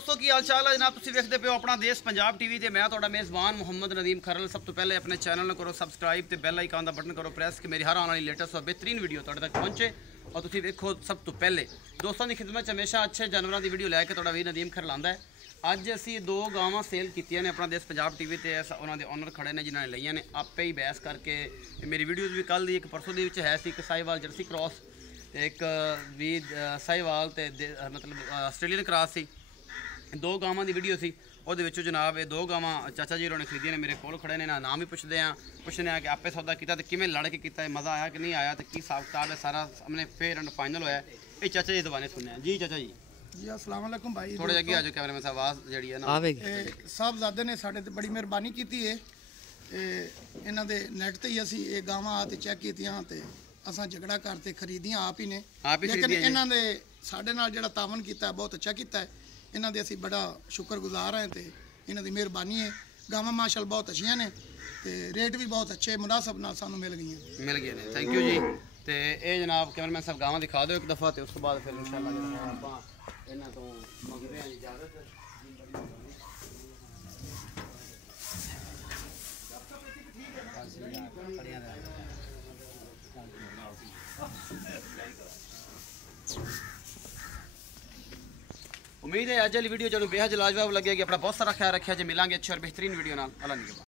दोस्तों की हाल चाल है जनाब तुम देखते पे हो अपना देश पंजाब टीवी ते मैं ਤੁਹਾਡਾ मेज़बान मुहम्मद नदीम खरल। सब तो पहले अपने चैनल ਨੂੰ करो सबसक्राइब ਤੇ ਬੈਲ ਆਈਕਨ ਦਾ ਬਟਨ ਕਰੋ ਪ੍ਰੈਸ ਕਿ ਮੇਰੀ ਹਰ ਆਉਣ ਵਾਲੀ ਲੇਟੈਸਟ और बेहतरीन ਵੀਡੀਓ ਤੁਹਾਡੇ ਤੱਕ ਪਹੁੰਚੇ। और ਤੁਸੀਂ ਵੇਖੋ ਸਭ ਤੋਂ ਪਹਿਲੇ ਦੋਸਤਾਂ ਦੀ ਖਿਦਮਤ 'ਚ ਹਮੇਸ਼ਾ ਅੱਛੇ ਜਾਨਵਰਾਂ ਦੀ ਵੀਡੀਓ ਲੈ ਕੇ ਤੁਹਾਡਾ ਵੀਰ ਨਦੀਮ ਖਰਲ ਆਉਂਦਾ ਹੈ। ਅੱਜ ਅਸੀਂ ਦੋ ਗਾਵਾਂ ਸੇਲ ਕੀਤੀਆਂ ਨੇ ਆਪਣਾ ਦੇਸ਼ ਪੰਜਾਬ ਟੀਵੀ ਤੇ ਉਹਨਾਂ ਦੇ ਓਨਰ ਖੜੇ ਨੇ ਜਿਨ੍ਹਾਂ ਨੇ ਲਈਆਂ ਨੇ ਆਪੇ ਹੀ ਬਹਿਸ ਕਰਕੇ। ਮੇਰੀ ਵੀਡੀਓਜ਼ ਵੀ ਕੱਲ ਦੀ ਇੱਕ ਪਰਸੋਂ ਦੇ ਵਿੱਚ ਹੈ ਸੀ ਇੱਕ ਸਾਈਵਾਲ ਜਰਸੀ ਕ੍ਰਾਸ ਤੇ ਇੱਕ ਵੀ ਸਾਈਵਾਲ ਤੇ मतलब ਆਸਟ੍ਰੇਲੀਅਨ ਕ੍ਰਾਸ ਸੀ। दो गावां की वीडियो सी ਉਹਦੇ ਵਿੱਚੋਂ जनाब ये दो गावां चाचा जी उन्होंने खरीदियां ने मेरे कोल खड़े ने ना नाम भी पूछते हैं पुछने कि आपे सौदा किया तो किमें लड़ के किया मज़ा आया कि नहीं आया तो की हिसाब किताब है सारा हमने फेयर एंड फाइनल होया ये चाचा जी दबाने सुने जी चाचा जी जी अस्सलाम वालेकुम भाई थोड़े जगह आ जाओ कैमरे में आवाज़ जी है ना साहबजादे ने साढ़े ते बड़ी मेहरबानी की है इन्हां दे नेट ते ही असी ये गावां आते चेक कीतियां ते असां झगड़ा करते खरीदियां आप ही ने लेकिन इन्हां दे साडे नाल जिहड़ा तावन कीता बहुत अच्छा कीता है। इन्हां दे असी बड़ा शुक्रगुजार हैं ते इन्हां दी मेहरबानी है। गावां माशाअल्लाह बहुत अच्छियां ने ते रेट भी बहुत अच्छे मुनासिब नाल सानू मिल गए ने थैंक यू जी। ते ये जनाब कैमरामैन साहब गावां दिखा दो एक दफ़ा ते उस तो बाद फिर इंशाअल्लाह आपां इन्हां तो मंगदे हां इजाजत। उम्मीद है अज वाली वीडियो जो बेहद लाजवाब लगेगी। अपना बहुत सारा ख्याल रखा जी मिलेंगे अच्छे और बेहतरीन वीडियो नाल। अल्लाह निगहबान।